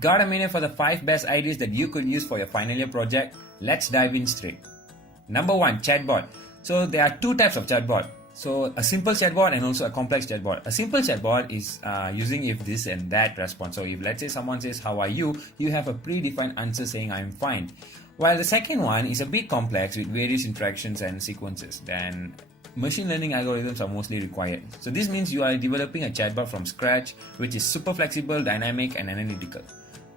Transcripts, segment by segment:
Got a minute for the 5 best ideas that you could use for your final year project? Let's dive in straight. Number 1, chatbot. So there are 2 types of chatbot. So a simple chatbot and also a complex chatbot. A simple chatbot is using if this and that response. So if let's say someone says how are you, you have a predefined answer saying I'm fine. While the second one is a bit complex with various interactions and sequences, then machine learning algorithms are mostly required. So this means you are developing a chatbot from scratch, which is super flexible, dynamic and analytical.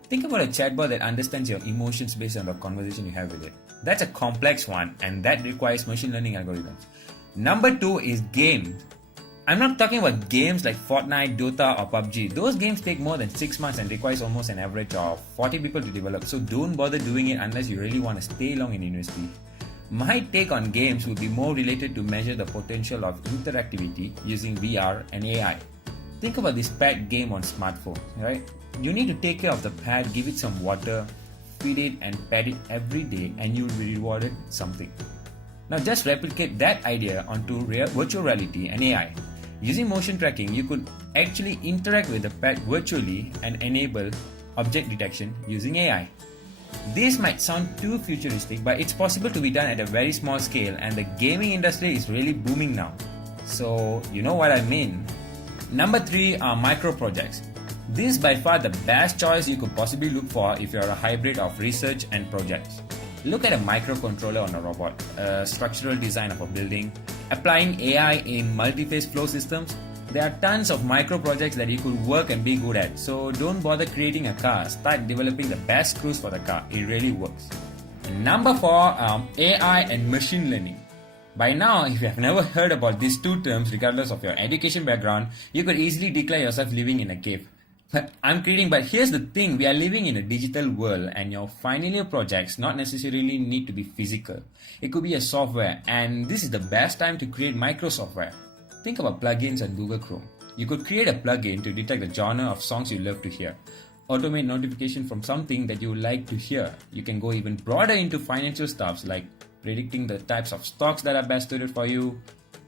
Think about a chatbot that understands your emotions based on the conversation you have with it. That's a complex one, and that requires machine learning algorithms. Number 2 is games. I'm not talking about games like Fortnite, Dota or PUBG. Those games take more than 6 months and requires almost an average of 40 people to develop. So don't bother doing it unless you really want to stay long in university. My take on games would be more related to measure the potential of interactivity using VR and AI. Think about this pet game on smartphone, right? You need to take care of the pet, give it some water, feed it and pet it every day, and you'll be rewarded something. Now just replicate that idea onto virtual reality and AI. Using motion tracking, you could actually interact with the pet virtually and enable object detection using AI. This might sound too futuristic, but it's possible to be done at a very small scale, and the gaming industry is really booming now. So you know what I mean. Number 3 are micro projects. This is by far the best choice you could possibly look for if you are a hybrid of research and projects. Look at a microcontroller on a robot, a structural design of a building, applying AI in multi-phase flow systems. There are tons of micro projects that you could work and be good at. So don't bother creating a car, start developing the best screws for the car. It really works. Number 4, AI and machine learning. By now, if you have never heard about these 2 terms, regardless of your education background, you could easily declare yourself living in a cave. I'm kidding, but here's the thing, we are living in a digital world and your final year projects not necessarily need to be physical. It could be a software, and this is the best time to create micro software. Think about plugins on Google Chrome. You could create a plugin to detect the genre of songs you love to hear. Automate notification from something that you like to hear. You can go even broader into financial stuff like predicting the types of stocks that are best suited for you,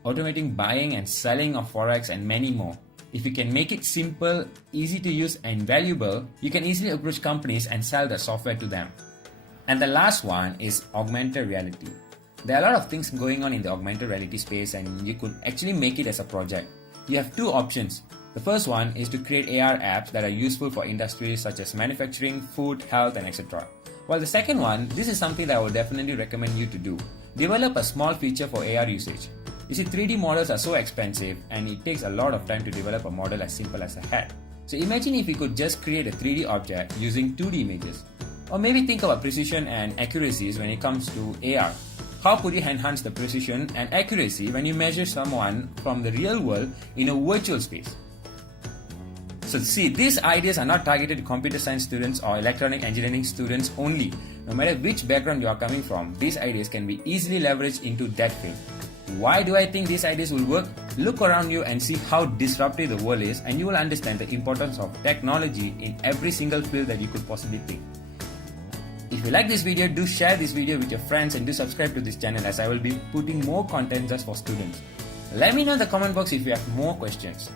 automating buying and selling of forex, and many more. If you can make it simple, easy to use and valuable, you can easily approach companies and sell the software to them. And the last one is augmented reality. There are a lot of things going on in the augmented reality space, and you could actually make it as a project. You have 2 options. The first one is to create AR apps that are useful for industries such as manufacturing, food, health and etc. While the second one, this is something that I would definitely recommend you to do. Develop a small feature for AR usage. You see, 3D models are so expensive and it takes a lot of time to develop a model as simple as a hat. So imagine if you could just create a 3D object using 2D images. Or maybe think about precision and accuracies when it comes to AR. How could you enhance the precision and accuracy when you measure someone from the real world in a virtual space? So see, these ideas are not targeted to computer science students or electronic engineering students only. No matter which background you are coming from, these ideas can be easily leveraged into that field. Why do I think these ideas will work? Look around you and see how disruptive the world is, and you will understand the importance of technology in every single field that you could possibly think. If you like this video, do share this video with your friends and do subscribe to this channel, as I will be putting more content just for students. Let me know in the comment box if you have more questions.